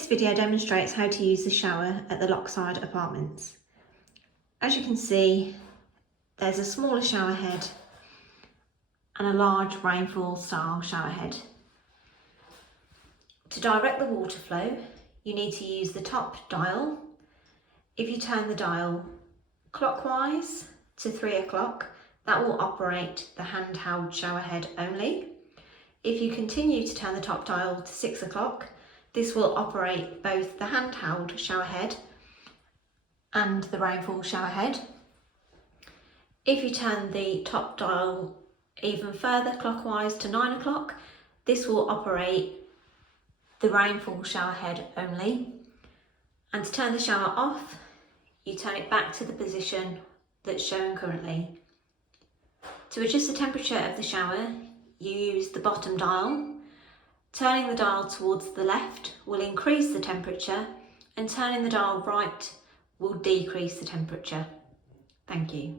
This video demonstrates how to use the shower at the Lockside apartments. As you can see, there's a smaller shower head and a large rainfall style shower head. To direct the water flow, you need to use the top dial. If you turn the dial clockwise to 3 o'clock, that will operate the handheld shower head only. If you continue to turn the top dial to 6 o'clock, this will operate both the handheld shower head and the rainfall shower head. If you turn the top dial even further clockwise to 9 o'clock, this will operate the rainfall shower head only. And to turn the shower off, you turn it back to the position that's shown currently. To adjust the temperature of the shower, you use the bottom dial. Turning the dial towards the left will increase the temperature, and turning the dial right will decrease the temperature. Thank you.